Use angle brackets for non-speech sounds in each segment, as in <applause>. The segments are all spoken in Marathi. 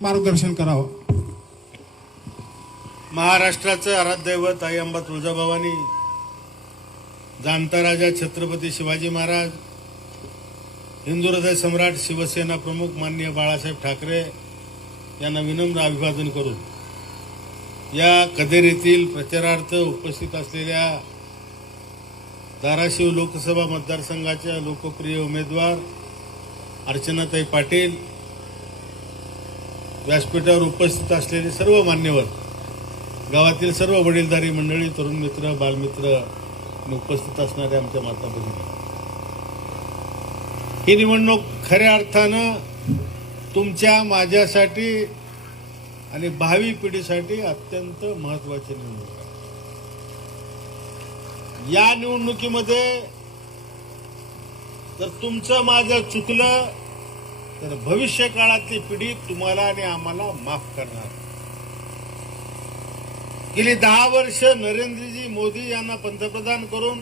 मार्गदर्शन करावं. महाराष्ट्राचं आराध्यदैवत आई अंबा तुळजाभवानी जाणता राजा छत्रपती शिवाजी महाराज हिंदू हृदय सम्राट शिवसेना प्रमुख माननीय बाळासाहेब ठाकरे यांना विनम्र अभिवादन करून या कदेरीतील प्रचारार्थ उपस्थित असलेल्या धाराशिव लोकसभा मतदारसंघाच्या लोकप्रिय उमेदवार अर्चनाताई पाटील व्यासपीठावर उपस्थित असलेले सर्व मान्यवर गावातील सर्व वडीलधारी मंडळी तरुण मित्र बालमित्र आणि उपस्थित असणाऱ्या आमच्या माता भगिनी ही निवडणूक खऱ्या अर्थानं तुमच्या माझ्यासाठी आणि भावी पिढीसाठी अत्यंत महत्वाची निवडणूक आहे. या निवडणुकीमध्ये जर तुमचं माझं चुकलं तर भविष्य काळातली पिढी तुम्हाला आणि आम्हाला माफ करणार. गेली दहा वर्ष नरेंद्रजी मोदी यांना पंतप्रधान करून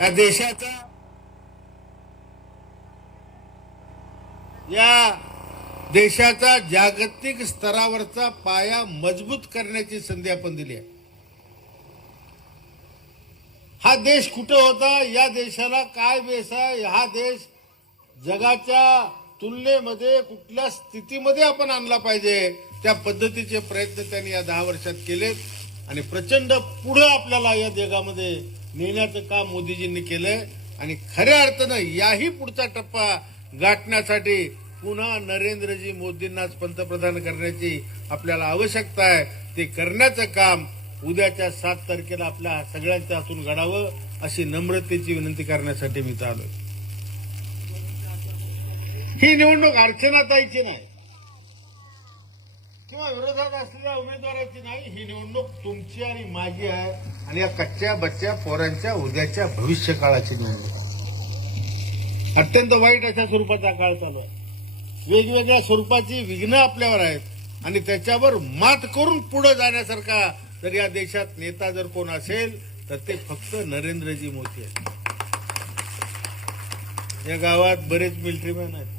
या देशाचा या देशाचा जागतिक स्तरावरचा पाया मजबूत करण्याची संधी आपण दिली आहे. हा देश कुठं होता? या देशाला काय बेस आहे? हा देश जगाच्या तुलनेमध्ये कुठल्या स्थितीमध्ये आपण आणला पाहिजे त्या पद्धतीचे प्रयत्न त्यांनी या दहा वर्षात केलेत आणि प्रचंड पुढे आपल्याला या जगामध्ये नेण्याचं काम मोदीजींनी केलंय. आणि खऱ्या अर्थानं याही पुढचा टप्पा गाठण्यासाठी पुन्हा नरेंद्रजी मोदींनाच पंतप्रधान करण्याची आपल्याला आवश्यकता आहे. ते करण्याचं काम उद्याच्या सात तारखेला आपल्या सगळ्यांच्या हातून घडावं अशी नम्रतेची विनंती करण्यासाठी मी चालू ही निवडणूक अर्चनाताईची नाही. किंवा विरोधात असलेल्या उमेदवाराची नाही. ही निवडणूक तुमची आणि माझी आहे. आणि या कच्च्या बच्च्या पोरांच्या उद्याच्या भविष्य काळाची निवडणूक आहे. अत्यंत वाईट अशा स्वरूपाचा काळ चालू आहे. वेगवेगळ्या स्वरूपाची विघ्न आपल्यावर आहेत. आणि त्याच्यावर मात करून पुढे जाण्यासारखा जर या देशात नेता जर कोण असेल तर ते फक्त नरेंद्रजी मोदी आहेत. या गावात बरेच मिलिटरीमॅन आहेत.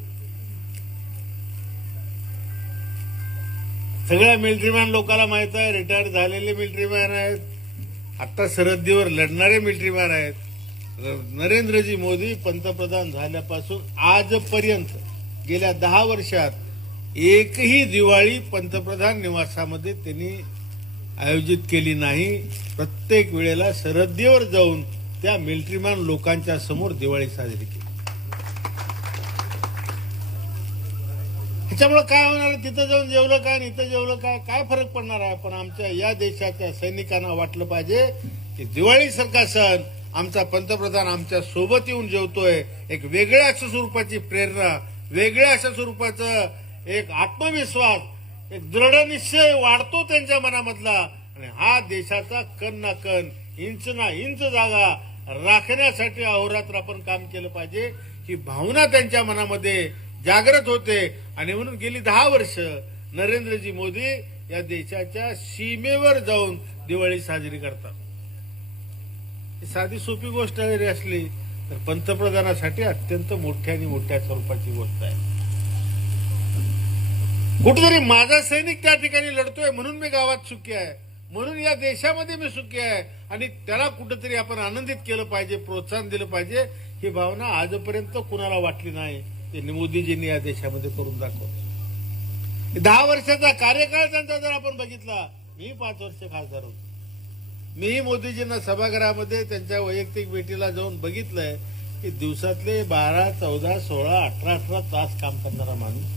सगळ्या मिलिटरीमॅन लोकांना माहीत आहे रिटायर झालेले मिलिटरीमॅन आहेत. आता सरहद्दीवर लढणारे मिलिटरीमॅन आहेत. नरेंद्रजी मोदी पंतप्रधान झाल्यापासून आजपर्यंत गेल्या दहा वर्षात एकही दिवाळी पंतप्रधान निवासामध्ये त्यांनी आयोजित केली नाही. प्रत्येक वेळेला सरहद्दीवर जाऊन त्या मिलिटरीमॅन लोकांच्या समोर दिवाळी साजरी केली. त्याच्यामुळे काय होणार? तिथं जाऊन जेवलं काय आणि इथं जेवलं काय? काय फरक पडणार आहे? पण आमच्या या देशाच्या सैनिकांना वाटलं पाहिजे की दिवाळीसारखा सण आमचा पंतप्रधान आमच्यासोबत येऊन जेवतोय. एक वेगळ्या अशा स्वरूपाची प्रेरणा वेगळ्या अशा स्वरूपाचं एक आत्मविश्वास एक दृढ निश्चय वाढतो त्यांच्या मनामधला. आणि हा देशाचा कण ना कण इंच ना इंच जागा राखण्यासाठी अहोरात्र आपण काम केलं पाहिजे. ही भावना त्यांच्या मनामध्ये जागृत होते. आणि म्हणून गेली दहा वर्ष नरेंद्रजी मोदी या देशाच्या सीमेवर जाऊन दिवाळी साजरी करतात. ही साधी सोपी गोष्ट जरी असली तर पंतप्रधानासाठी अत्यंत मोठ्या आणि मोठ्या स्वरूपाची गोष्ट आहे. कुठेतरी माझा सैनिक त्या ठिकाणी लढतोय म्हणून मी गावात सुखी आहे. म्हणून या देशामध्ये मी सुखी आहे. आणि त्याला कुठेतरी आपण आनंदित केलं पाहिजे प्रोत्साहन दिलं पाहिजे ही भावना आजपर्यंत कुणाला वाटली नाही. ते मोदीजींनी या देशामध्ये करून दाखवलं. दहा वर्षाचा कार्यकाळ त्यांचा जर आपण बघितला मी पाच वर्ष खासदार होतो. मी मोदीजींना सभागृहामध्ये त्यांच्या वैयक्तिक भेटीला जाऊन बघितलंय की दिवसातले बारा चौदा सोळा अठरा अठरा तास काम करणारा माणूस.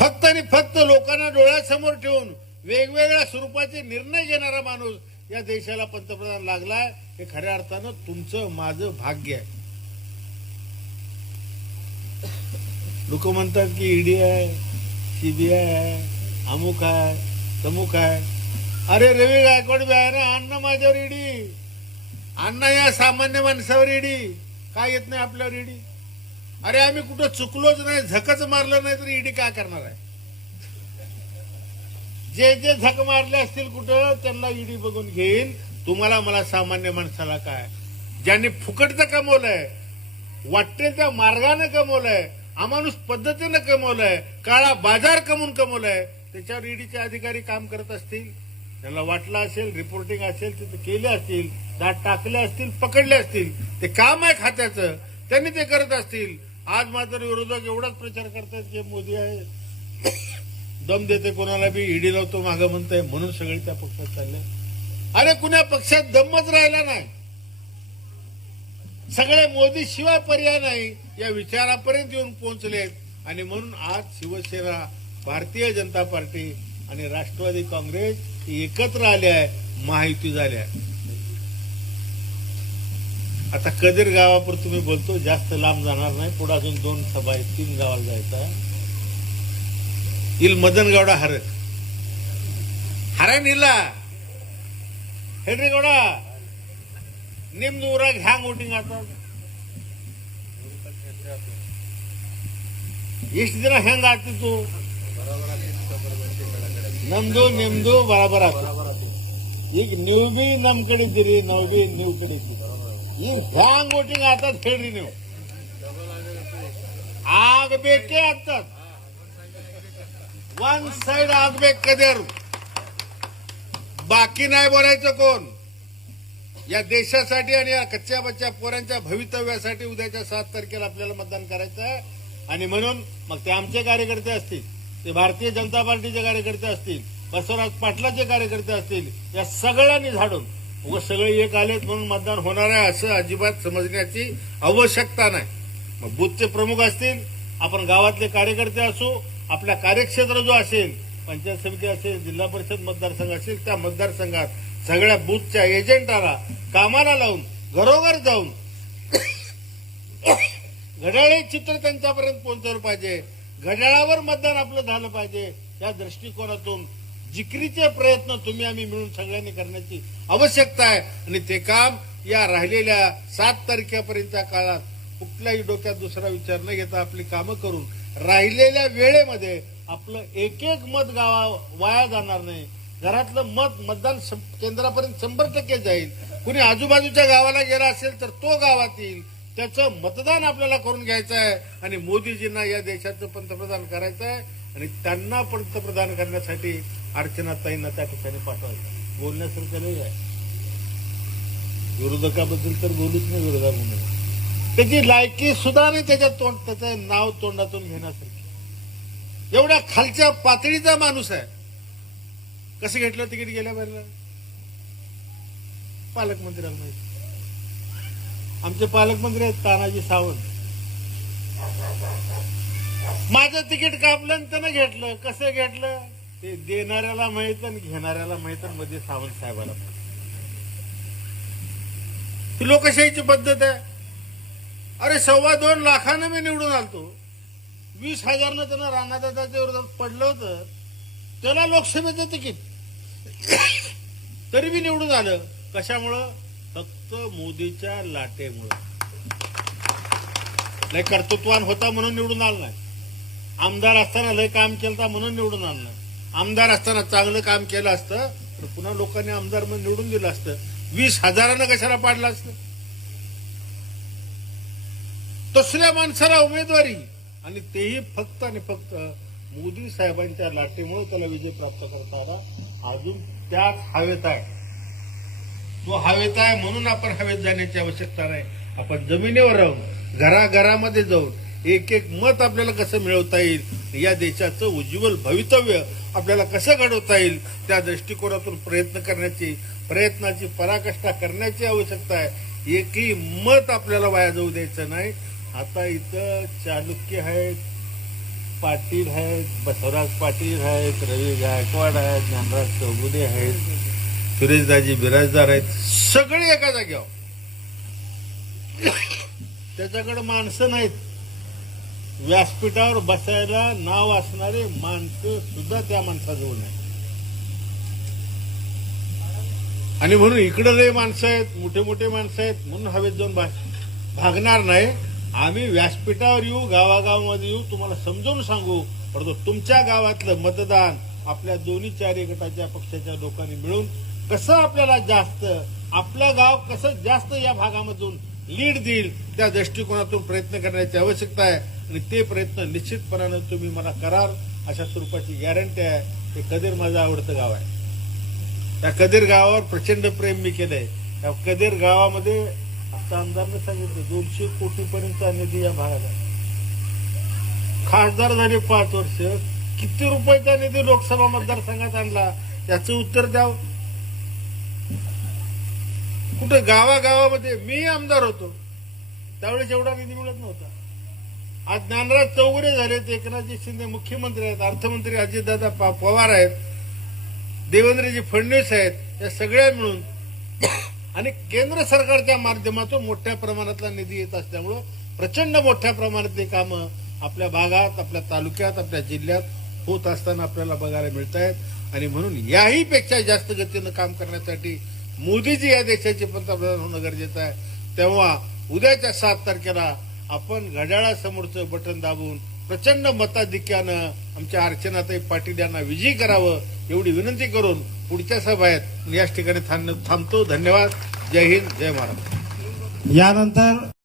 फक्त आणि फक्त लोकांना डोळ्यासमोर ठेवून वेगवेगळ्या स्वरूपाचे निर्णय घेणारा माणूस या देशाला पंतप्रधान लागलाय हे खऱ्या अर्थानं तुमचं माझं भाग्य आहे. लोक म्हणतात की ईडी आहे सीबीआय आहे अमुक आहे तमुक आहे. अरे रवी गायकवाड बी आहे ना अण्णा माझ्यावर ईडी. अण्णा या सामान्य माणसावर ईडी. काय येत नाही आपल्यावर ईडी? अरे आम्ही कुठं चुकलोच नाही झकच मारलं नाही तर ईडी काय करणार आहे? जे जे झक मारले असतील कुठं त्यांना ईडी बघून घेईन. तुम्हाला मला सामान्य माणसाला काय? ज्यांनी फुकटचं कमवलंय वाटते त्या मार्गाने कमवलंय अमानुष पद्धतीनं कमवलंय काळा बाजार कमवून कमवलाय त्याच्यावर ईडीचे अधिकारी काम करत असतील त्याला वाटलं असेल रिपोर्टिंग असेल तिथे केले असतील दाट टाकले असतील पकडले असतील ते काम आहे खात्याचं त्यांनी ते करत असतील. आज मात्र विरोधक एवढाच प्रचार करतात की मोदी आहे दम देते कोणाला बी ईडी लावतो मागं म्हणताय म्हणून सगळे त्या पक्षात चालले अरे कुण्या पक्षात दमच राहिला नाही. सगळे मोदी शिवाय पर्याय नाही. या विचारापर्यंत येऊन पोहोचले आणि म्हणून आज शिवसेना भारतीय जनता पार्टी आणि राष्ट्रवादी काँग्रेस एकत्र आले आहे महायुती झाल्या आता कदीर गावावर तुम्ही बोलतो जास्त लांब जाणार नाही. पुढे अजून दोन सभा आहेत तीन गावाला जायचा इल मदन गौडा हर. हरा निला हेड्री गौडा निम उराग ह्या आता. ಇಷ್ಟು ದಿನ ಹೆಂಗ್ ಆಗ್ತಿತ್ತು ನಮ್ದು ನಿಮ್ದು ಬರಾಬರ್ ಆಗ್ತದೆ ಈಗ ನೀವು ಬಿ ನಮ್ ಕಡೆ ಇದ್ದೀರಿ ನಾವು ಬಿ ನೀವು ಕಡೆ ಇದ್ದೀರಿ ಈಗ ಹ್ಯಾಂಗ್ ವೋಟಿಂಗ್ ಆತದ ಹೇಳ್ರಿ ನೀವು ಆಗಬೇಕೇ ಆಗ್ತದ ಒನ್ ಸೈಡ್ ಆಗ್ಬೇಕು ಕದೇರು बाकी नाही बोलायचं कोण या देशासाठी आणि या कच्च्या बच्च्या पोरांच्या भवितव्यासाठी उद्याच्या सात तारखेला आपल्याला मतदान करायचं आहे. आणि म्हणून मग ते आमचे कार्यकर्ते असतील ते भारतीय जनता पार्टीचे कार्यकर्ते असतील बसवराज पाटलाचे कार्यकर्ते असतील या सगळ्यांनी झाडून उगाच सगळे एक आलेत म्हणून मतदान होणार आहे असं अजिबात समजण्याची आवश्यकता नाही. मग बुथचे प्रमुख असतील आपण गावातले कार्यकर्ते असू आपला कार्यक्षेत्र जो असेल पंचायत समिती असेल जिल्हा परिषद मतदारसंघ असेल त्या मतदारसंघात सगळ्या बूथच्या एजंटाला कामाला लावून घरोघर जाऊन. घड्याळे चित्र त्यांच्यापर्यंत पोहोचवलं पाहिजे. घड्याळावर मतदान आपलं झालं पाहिजे. या दृष्टिकोनातून जिकरीचे प्रयत्न तुम्ही आम्ही मिळून सगळ्यांनी करण्याची आवश्यकता आहे. आणि ते काम या राहिलेल्या सात तारखेपर्यंतच्या काळात कुठल्याही डोक्यात दुसरा विचार न घेता आपली कामं करून राहिलेल्या वेळेमध्ये आपलं एक एक मत गावा वाया जाणार नाही. घरातलं मत मतदान सं- केंद्रापर्यंत शंभर टक्के जाईल. कुणी आजूबाजूच्या गावाला गेला असेल तर तो गावात येईल. त्याचं मतदान आपल्याला करून घ्यायचं आहे. आणि मोदीजींना या देशाचं पंतप्रधान करायचं आहे. आणि त्यांना पंतप्रधान करण्यासाठी अर्चनाताईंना त्या ठिकाणी पाठवायचं बोलण्यासारखं नाही आहे. विरोधकाबद्दल तर बोलूच नाही विरोधा म्हणून. त्याची लायकी सुद्धा नाही त्याच्या तोंड त्याचं नाव तोंडातून घेण्यासारखी. एवढ्या खालच्या पातळीचा माणूस आहे. कसं घेतलं तिकीट गेल्या बाहेरला पालकमंत्र्याला माहिती. आमचे पालकमंत्री आहेत तानाजी सावंत. माझं तिकीट कापलं त्यानं घेतलं. कसं घेतलं? ते देणाऱ्याला माहीत आणि घेणाऱ्याला माहीत मध्ये सावंत साहेबाला माहीत. लोकशाहीची पद्धत आहे. अरे सव्वा दोन लाखानं मी निवडून आलतो. वीस हजारनं त्यानं राणादादाच्या विरोधात पडलं होतं. त्याला लोकसभेचं तिकीट. <coughs> तरी मी निवडून आलं कशामुळं? फक्त मोदीच्या लाटेमुळं. लय कर्तृत्वान होता म्हणून निवडून आलं नाही. आमदार असताना लय काम केलं म्हणून निवडून आलं नाही. आमदार असताना चांगलं काम केलं असतं तर पुन्हा लोकांनी आमदार म्हणून निवडून दिलं असतं. वीस हजारानं कशाला पाडलं असतं? दुसऱ्या माणसाला उमेदवारी. आणि तेही फक्त आणि फक्त मोदी साहेबांच्या लाटेमुळे त्याला विजय प्राप्त करता आला. अजून त्याच हवेत आहे. तो हवेत आहे म्हणून आपण हवेत जाण्याची आवश्यकता नाही. आपण जमिनीवर राहून घराघरामध्ये जाऊन एक एक मत आपल्याला कसं मिळवता येईल या देशाचं उज्ज्वल भवितव्य आपल्याला कसं घडवता येईल त्या दृष्टिकोनातून प्रयत्न करण्याची प्रयत्नाची पराकाष्ठा करण्याची आवश्यकता आहे. एकही मत आपल्याला वाया जाऊ द्यायचं नाही. आता इथं चालुक्य आहेत पाटील आहेत बसवराज पाटील आहेत रवी गायकवाड आहेत ज्ञानराज चौगुले आहेत सुरेशदाजी बिराजदार आहेत. सगळे एका जाग्यावर त्याच्याकडे माणसं नाहीत. व्यासपीठावर बसायला नाव असणारे माणसं सुद्धा त्या माणसाजवळ नाही आणि म्हणून इकडे लय माणसं आहेत मोठे मोठे माणसं आहेत म्हणून हवेत जाऊन भा- भागणार नाही. आम्ही व्यासपीठावर येऊ गावागावामध्ये येऊ तुम्हाला समजावून सांगू. परंतु तुमच्या गावातलं मतदान आपल्या दोन्ही चारही गटाच्या पक्षाच्या लोकांनी मिळून कसं आपल्याला जास्त आपलं गाव कसं जास्त या भागामधून लीड देईल त्या दृष्टिकोनातून प्रयत्न करण्याची आवश्यकता आहे. आणि ते प्रयत्न निश्चितपणानं तुम्ही मला कराल अशा स्वरूपाची गॅरंटी आहे. हे कदीर माझं आवडतं गाव आहे. त्या कदीर गावावर प्रचंड प्रेम मी केलंय. त्या कदीर गावामध्ये आता सांगितलं दोनशे कोटीपर्यंतचा निधी या भागात आहे. खासदार झाले पाच वर्ष. किती रुपयाचा निधी लोकसभा मतदारसंघात आणला? याचं उत्तर द्याव? कुठे गावागावामध्ये मी आमदार होतो. त्यावेळेस एवढा निधी मिळत नव्हता. आज ज्ञानराज चौगुले झालेत एकनाथजी शिंदे मुख्यमंत्री आहेत अर्थमंत्री अजितदादा पवार आहेत देवेंद्रजी फडणवीस आहेत या सगळ्या मिळून आणि केंद्र सरकारच्या माध्यमातून मोठ्या प्रमाणातला निधी येत असल्यामुळं प्रचंड मोठ्या प्रमाणातली कामं आपल्या भागात आपल्या तालुक्यात आपल्या जिल्ह्यात होत असताना आपल्याला बघायला मिळत आहेत आणि म्हणून याही पेक्षा जास्त गतीनं काम करण्यासाठी मोदीजी या देशाचे पंतप्रधान होणं गरजेचं आहे. तेव्हा उद्याच्या सात तारखेला आपण घड्याळासमोरचं बटन दाबून प्रचंड मताधिक्यानं आमच्या अर्चनाताई पाटील यांना विजयी करावं एवढी विनंती करून पुढच्या सभा आहेत याच ठिकाणी थांब- थांबतो. धन्यवाद. जय हिंद. जय महाराष्ट्र यानंतर